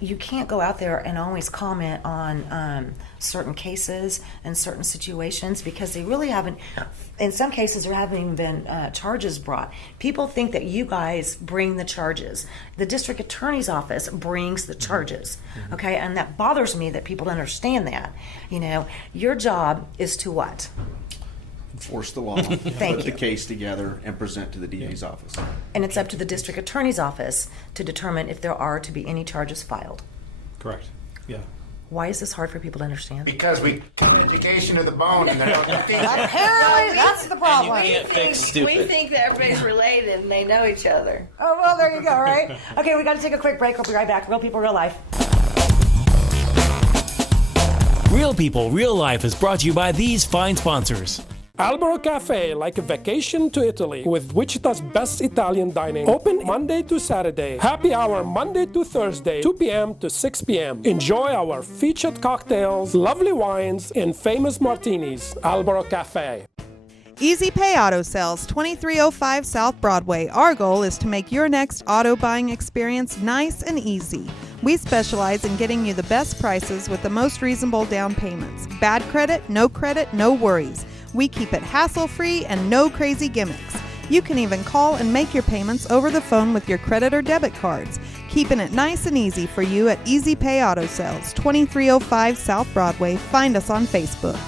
you can't go out there and always comment on certain cases and certain situations because they really haven't, in some cases there haven't even been charges brought. People think that you guys bring the charges. The district attorney's office brings the charges, okay? And that bothers me that people don't understand that. Your job is to what? Enforce the law, Thank put you. the case together, and present to the DA's office. And it's up to the district attorney's office to determine if there are to be any charges filed. Correct. Yeah. Why is this hard for people to understand? Because we cut education to the bone and they don't teach it. Apparently, that's the problem. We think that everybody's related and they know each other. Oh, well, there you go, right? Okay, we got to take a quick break. We'll be right back. Real people, real life. Real People, Real Life is brought to you by these fine sponsors. Albero Cafe, like a vacation to Italy, with Wichita's best Italian dining. Open Monday to Saturday. Happy hour Monday to Thursday, 2 p.m. to 6 p.m. Enjoy our featured cocktails, lovely wines, and famous martinis. Albero Cafe. Easy Pay Auto Sales, 2305 South Broadway. Our goal is to make your next auto buying experience nice and easy. We specialize in getting you the best prices with the most reasonable down payments. Bad credit, no worries. We keep it hassle-free and no crazy gimmicks. You can even call and make your payments over the phone with your credit or debit cards. Keeping it nice and easy for you at Easy Pay Auto Sales, 2305 South Broadway. Find us on Facebook.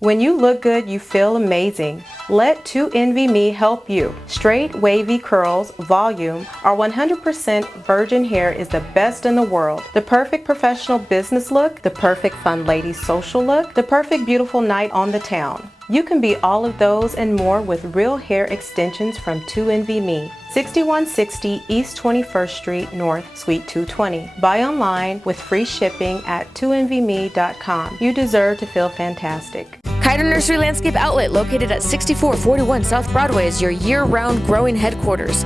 When you look good, you feel amazing. Let 2NVMe help you. Straight, wavy curls, volume, or 100% virgin hair is the best in the world. The perfect professional business look, the perfect fun lady social look, the perfect beautiful night on the town. You can be all of those and more with real hair extensions from 2NVMe. 6160 East 21st Street North, Suite 220. Buy online with free shipping at 2NVMe.com. You deserve to feel fantastic. Kiter Nursery Landscape Outlet, located at 6441 South Broadway, is your year-round growing headquarters.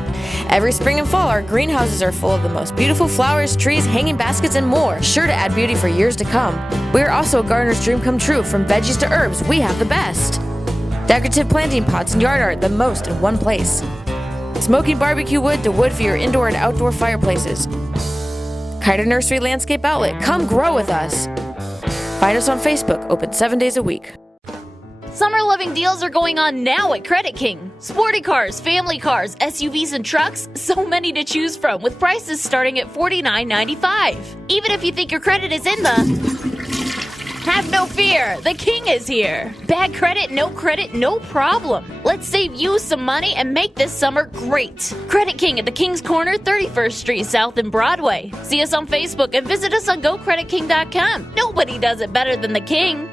Every spring and fall, our greenhouses are full of the most beautiful flowers, trees, hanging baskets, and more, sure to add beauty for years to come. We are also a gardener's dream come true. From veggies to herbs, we have the best. Decorative planting pots and yard art, the most in one place. Smoking barbecue wood to wood for your indoor and outdoor fireplaces. Kiter Nursery Landscape Outlet, come grow with us. Find us on Facebook, open 7 days a week. Summer living deals are going on now at Credit King. Sporty cars, family cars, SUVs, and trucks, so many to choose from with prices starting at $49.95. Even if you think your credit is in the... Have no fear, the King is here. Bad credit, no problem. Let's save you some money and make this summer great. Credit King at the King's Corner, 31st Street South in Broadway. See us on Facebook and visit us on GoCreditKing.com. Nobody does it better than the King.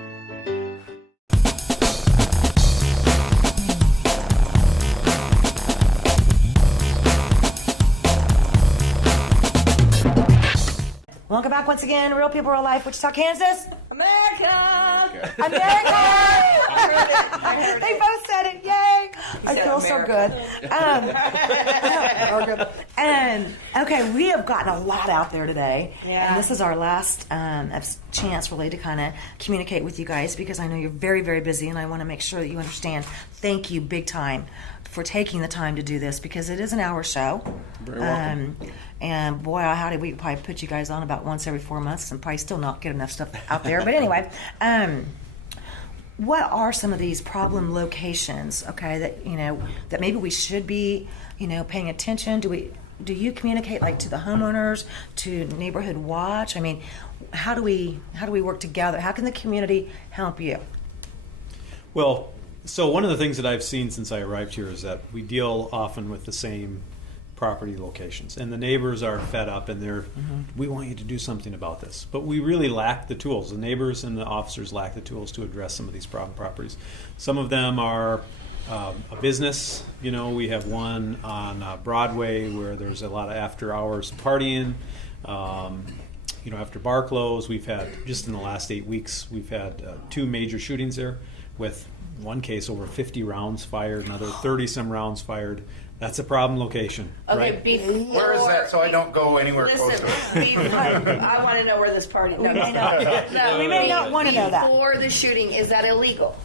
Welcome back once again, Real People, Real Life, Wichita, Kansas. America! America! They both said it. Yay! I said feel so good. And okay, we have gotten a lot out there today. Yeah. And this is our last chance, really, to kind of communicate with you guys because I know you're very, very busy, and I want to make sure that you understand. Thank you, big time, for taking the time to do this because it is an hour show. Very welcome. And boy, how did we probably put you guys on about once every 4 months and probably still not get enough stuff out there. But anyway, what are some of these problem locations? Okay, that maybe we should be paying attention. Do you communicate like to the homeowners, to Neighborhood Watch? I mean, how do we work together? How can the community help you? Well, so one of the things that I've seen since I arrived here is that we deal often with the same property locations, and the neighbors are fed up, and we want you to do something about this, but we really lack the tools. The neighbors and the officers lack the tools to address some of these problem properties. Some of them are a business. We have one on Broadway where there's a lot of after hours partying. After bar close, we've had, just in the last 8 weeks, we've had 2 major shootings there, with one case over 50 rounds fired, another 30 some rounds fired. That's a problem location. Okay, right? Where is that so I don't go anywhere close to it? I want to know where this party. We may not want to know that. Before the shooting, is that illegal?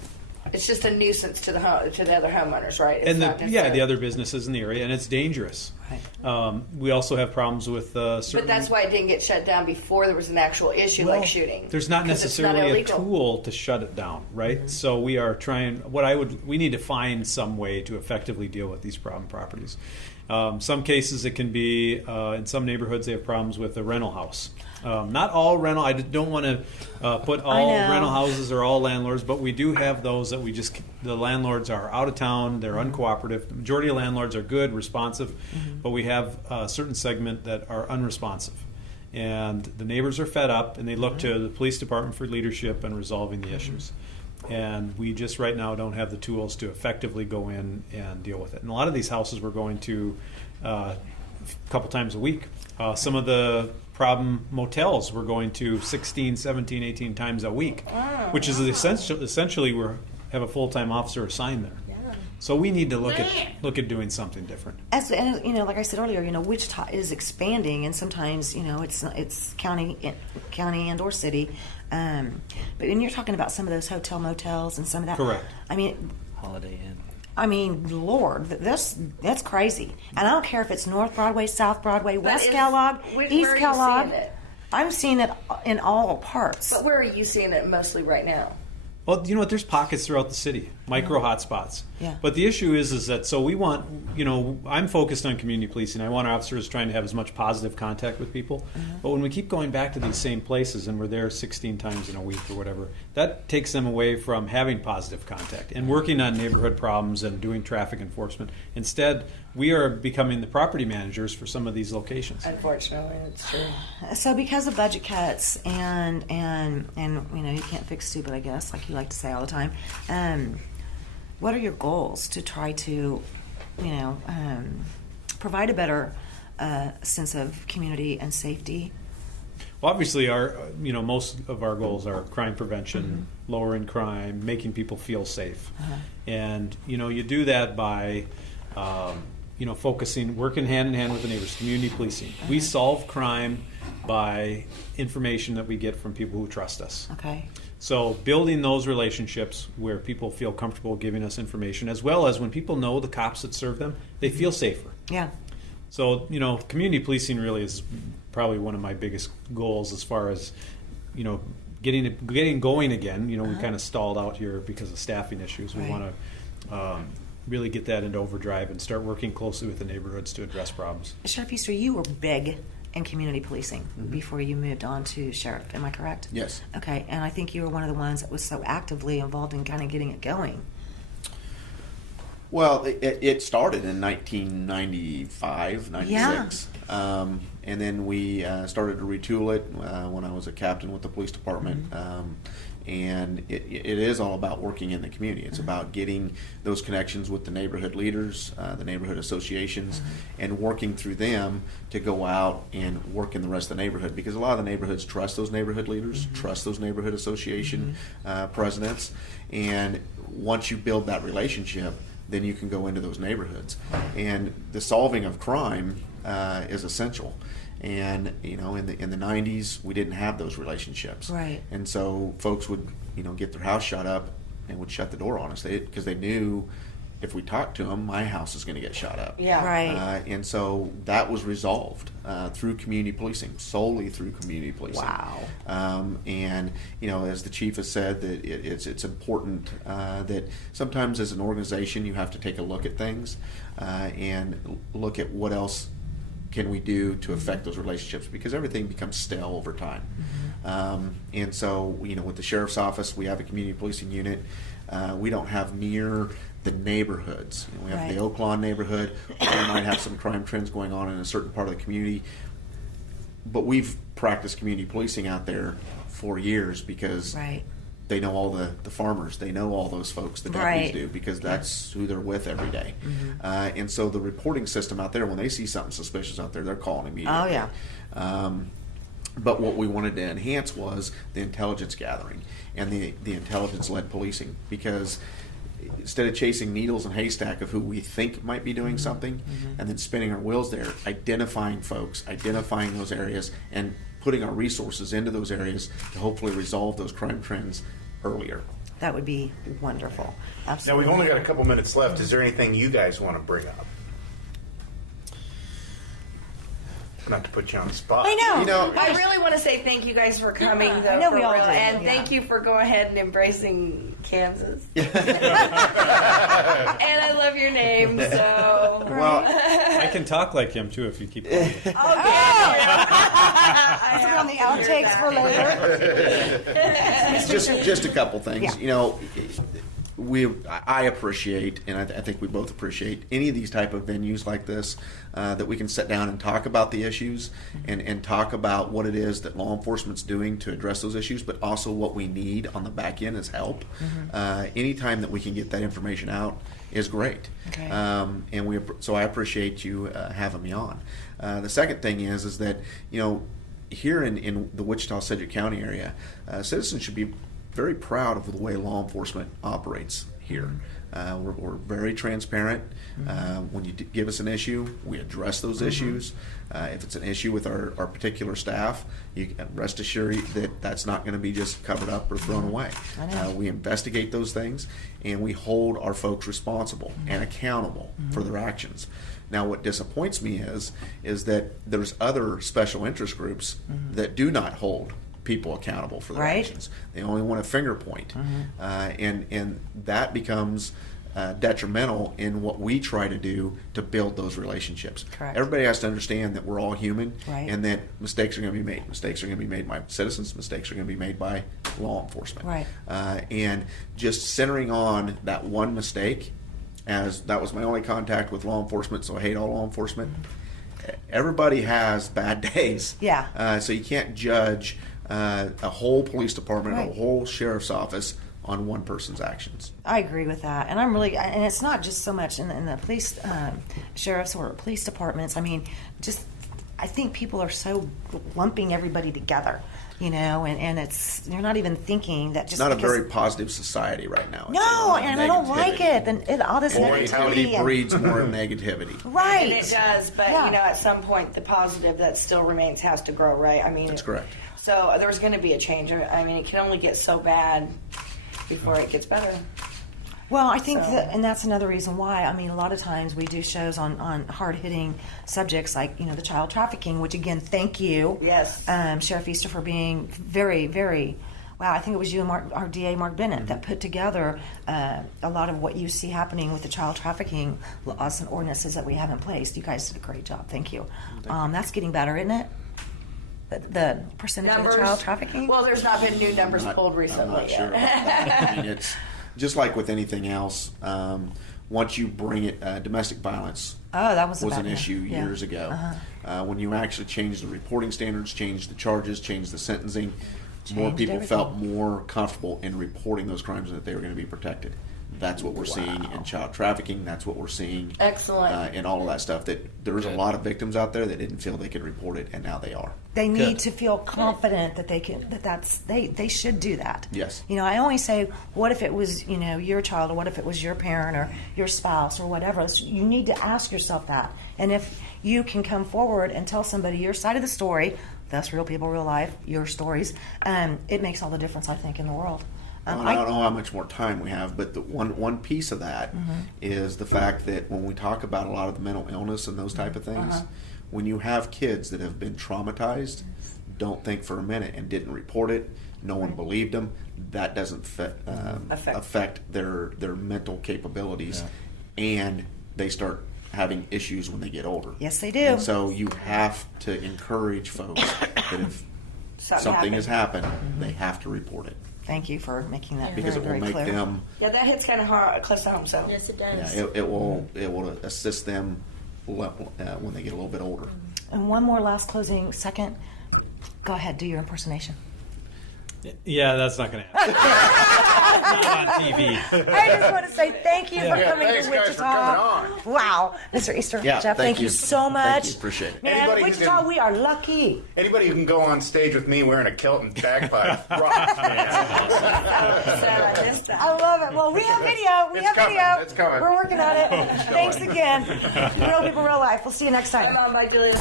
It's just a nuisance to the other homeowners, right? It's And not the necessarily- other businesses in the area, and it's dangerous. We also have problems with certain. But that's why it didn't get shut down before there was an actual issue like shooting. There's not 'Cause it's not necessarily a illegal. tool to shut it down, right? So we are trying. We need to find some way to effectively deal with these problem properties. Some cases it can be in some neighborhoods they have problems with a rental house. Not all rental. I don't want to put all rental houses or all landlords, but we do have those that the landlords are out of town. They're uncooperative. The majority of landlords are good, responsive, but we have a certain segment that are unresponsive. And the neighbors are fed up, and they look to the police department for leadership and resolving the issues. And we just right now don't have the tools to effectively go in and deal with it. And a lot of these houses we're going to a couple times a week. Some of the problem motels we're going to 16, 17, 18 times a week, which is essentially we have a full-time officer assigned there. So we need to look at doing something different. And like I said earlier, Wichita is expanding, and sometimes it's county and or city. But when you're talking about some of those hotel motels and some of that, correct? I mean, Holiday Inn. I mean, Lord, that's crazy. And I don't care if it's North Broadway, South Broadway, West Kellogg, East Kellogg. I'm seeing it in all parts. But where are you seeing it mostly right now? Well, you know what? There's pockets throughout the city, micro hotspots. Yeah. But the issue is that so we want, I'm focused on community policing. I want our officers trying to have as much positive contact with people. But when we keep going back to these same places and we're there 16 times in a week or whatever, that takes them away from having positive contact and working on neighborhood problems and doing traffic enforcement. Instead, we are becoming the property managers for some of these locations. Unfortunately, it's true. So because of budget cuts and you can't fix stupid, I guess, like you like to say all the time. What are your goals to try to, provide a better sense of community and safety? Well, obviously, most of our goals are crime prevention, lowering crime, making people feel safe, and you do that by focusing, working hand in hand with the neighbors, community policing. We solve crime by information that we get from people who trust us. Okay. So building those relationships where people feel comfortable giving us information, as well as when people know the cops that serve them, they feel safer. Yeah. So, community policing really is probably one of my biggest goals as far as, getting going again. We kind of stalled out here because of staffing issues. We want to really get that into overdrive and start working closely with the neighborhoods to address problems. Sheriff Easter, you were big in community policing before you moved on to sheriff. Am I correct? Yes. Okay, and I think you were one of the ones that was so actively involved in kind of getting it going. Well, it started in 1995, 96. and then we started to retool it when I was a captain with the police department. And it is all about working in the community. It's about getting those connections with the neighborhood leaders, the neighborhood associations, and working through them to go out and work in the rest of the neighborhood. Because a lot of the neighborhoods trust those neighborhood leaders, trust those neighborhood association presidents, and once you build that relationship, then you can go into those neighborhoods. And the solving of crime is essential. And in the 90s, we didn't have those relationships. Right. And so folks would get their house shut up and would shut the door on us because they knew if we talked to them, my house is going to get shot up. Yeah. Right. And so that was resolved through community policing, solely through community policing. Wow. And as the chief has said, that it's important that sometimes as an organization you have to take a look at things and look at what else can we do to affect those relationships, because everything becomes stale over time. And so, with the sheriff's office, we have a community policing unit. We don't have near the neighborhoods. We have the Oak Lawn neighborhood. We might have some crime trends going on in a certain part of the community. But we've practiced community policing out there for years because they know all the farmers. They know all those folks, the deputies do, because that's who they're with every day. And so the reporting system out there, when they see something suspicious out there, they're calling immediately. Oh, yeah. But what we wanted to enhance was the intelligence gathering and the intelligence-led policing, because instead of chasing needles and haystack of who we think might be doing something and then spinning our wheels there, identifying folks, identifying those areas, and putting our resources into those areas to hopefully resolve those crime trends earlier. That would be wonderful. Now, Absolutely. we've only got a couple minutes left. Is there anything you guys want to bring up? Not to put you on the spot. I know. I really want to say thank you guys for coming, though. I know for we all real. do, And yeah. thank you for going ahead and embracing Kansas. And I love your name, so. Well, I can talk like him too if you keep calling me. Put it on the outtakes for later. just a couple things. Yeah. I appreciate, and I think we both appreciate, any of these type of venues like this that we can sit down and talk about the issues and talk about what it is that law enforcement's doing to address those issues, but also what we need on the back end as help. Anytime that we can get that information out is great. Okay. So I appreciate you having me on. The second thing is that here in the Wichita-Sedgwick County area, citizens should be very proud of the way law enforcement operates here. We're very transparent. When you give us an issue, we address those issues. If it's an issue with our particular staff, you can rest assured that that's not going to be just covered up or thrown away. We investigate those things, and we hold our folks responsible and accountable for their actions. Now, what disappoints me is that there's other special interest groups that do not hold people accountable for their actions. They only want to finger point, and that becomes detrimental in what we try to do to build those relationships. Correct. Everybody has to understand that we're all human, Right. and that mistakes are going to be made. Mistakes are going to be made by citizens. Mistakes are going to be made by law enforcement. Right. And just centering on that one mistake, as that was my only contact with law enforcement, so I hate all law enforcement. Everybody has bad days. Yeah. So you can't judge a whole police department or a Right. whole sheriff's office on one person's actions. I agree with that, and and it's not just so much in the police, sheriffs or police departments. I mean, I think people are so lumping everybody together, and you're not even thinking that just Not a because, very positive society right now. It's a no, lot of and I don't like negativity. it. All this More negativity negativity breeds more negativity. Right. And it does, but at some point, the positive that still remains has to grow, right? I mean, That's correct. So there's going to be a change. I mean, it can only get so bad before it gets better. Well, I think and that's another reason why. I mean, a lot of times we do shows on hard-hitting subjects like, the child trafficking, which, again, thank you. Yes. Sheriff Easter for being very, very, wow, I think it was you and our DA, Mark Bennett, that put together a lot of what you see happening with the child trafficking laws and ordinances that we have in place. You guys did a great job. Thank you. That's getting better, isn't it? The percentage of the child trafficking? Well, there's not been new numbers pulled recently I'm not sure yet. about that. I mean, it's just like with anything else. once you bring it, domestic violence that was an issue years ago. When you actually change the reporting standards, change the charges, change the sentencing, more Changed people everything. felt more comfortable in reporting those crimes and that they were going to be protected. That's what we're seeing in child trafficking. That's what we're seeing Excellent. in all of that stuff. That there's a lot of victims out there that didn't feel they could report it, and now they are. They need to feel confident that they can. They should do that. Yes. You know, I always say, what if it was, you know, your child, or what if it was your parent or your spouse or whatever? You need to ask yourself that. And if you can come forward and tell somebody your side of the story, that's real people, real life, your stories, it makes all the difference, I think, in the world. Well, I don't know how much more time we have, but the one piece of that is the fact that when we talk about a lot of the mental illness and those type of things, when you have kids that have been traumatized, don't think for a minute and didn't report it, no one believed them, that doesn't affect their mental capabilities, and they start having issues when they get older. Yes, they do. And so you have to encourage folks that if something has happened, they have to report it. Thank you for making that Because very, it will very make clear. them. Yeah, that hits kind of hard, close to home. So Yes, it does. Yeah, it will assist them when they get a little bit older. And one more last closing second. Go ahead, do your impersonation. Yeah, that's not going to happen. Not on TV. I just want to say thank you for coming thanks, to guys, Wichita. for coming on. Wow, Mr. Easter, Yeah, Jeff, thank you so much. Thank you, appreciate it. Man, Anybody who Wichita, can- we are lucky. Anybody who can go on stage with me wearing a kilt and bagpipe rocks, man. I love it. Well, we have video. We It's have coming. video. It's coming. We're working on it. Thanks again. Real people, real life. We'll see you next time. Bye, Julia.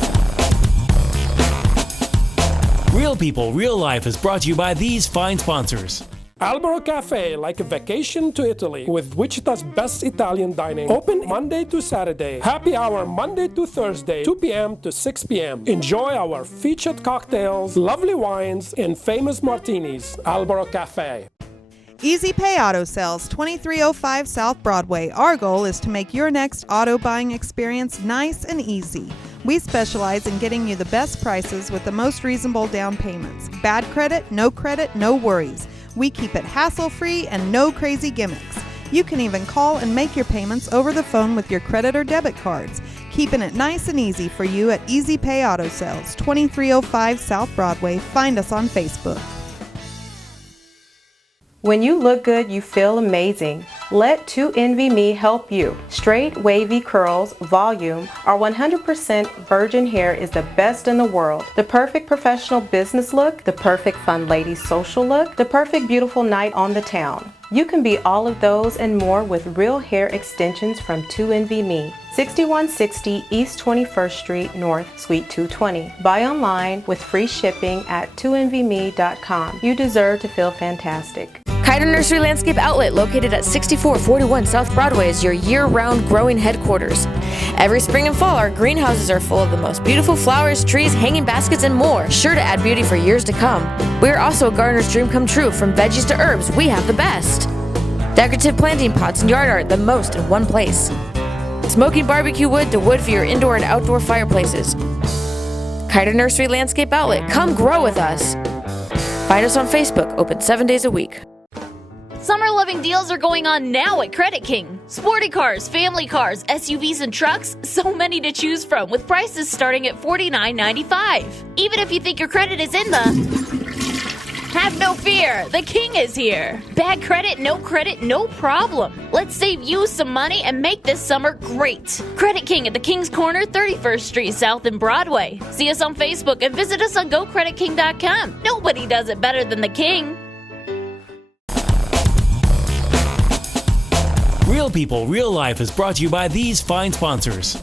Real People, Real Life is brought to you by these fine sponsors. Albero Cafe, like a vacation to Italy, with Wichita's best Italian dining. Open Monday to Saturday. Happy hour Monday to Thursday, 2 p.m. to 6 p.m. Enjoy our featured cocktails, lovely wines, and famous martinis. Albero Cafe. Easy Pay Auto Sales, 2305 South Broadway. Our goal is to make your next auto buying experience nice and easy. We specialize in getting you the best prices with the most reasonable down payments. Bad credit, no worries. We keep it hassle-free and no crazy gimmicks. You can even call and make your payments over the phone with your credit or debit cards. Keeping it nice and easy for you at Easy Pay Auto Sales, 2305 South Broadway. Find us on Facebook. When you look good, you feel amazing. Let 2NVMe help you. Straight, wavy curls, volume, or 100% virgin hair is the best in the world. The perfect professional business look, the perfect fun lady social look, the perfect beautiful night on the town. You can be all of those and more with real hair extensions from 2NVMe. 6160 East 21st Street North, Suite 220. Buy online with free shipping at 2NVMe.com. You deserve to feel fantastic. Kiter Nursery Landscape Outlet, located at 6441 South Broadway, is your year-round growing headquarters. Every spring and fall, our greenhouses are full of the most beautiful flowers, trees, hanging baskets, and more, sure to add beauty for years to come. We are also a gardener's dream come true. From veggies to herbs, we have the best. Decorative planting pots and yard art, the most in one place. Smoking barbecue wood to wood for your indoor and outdoor fireplaces. Kiter Nursery Landscape Outlet, come grow with us. Find us on Facebook, open 7 days a week. Summer living deals are going on now at Credit King. Sporty cars, family cars, SUVs, and trucks, so many to choose from, with prices starting at $49.95. Even if you think your credit is in the... Have no fear, the King is here. Bad credit, no problem. Let's save you some money and make this summer great. Credit King at the King's Corner, 31st Street South in Broadway. See us on Facebook and visit us on GoCreditKing.com. Nobody does it better than the King. Real People, Real Life is brought to you by these fine sponsors.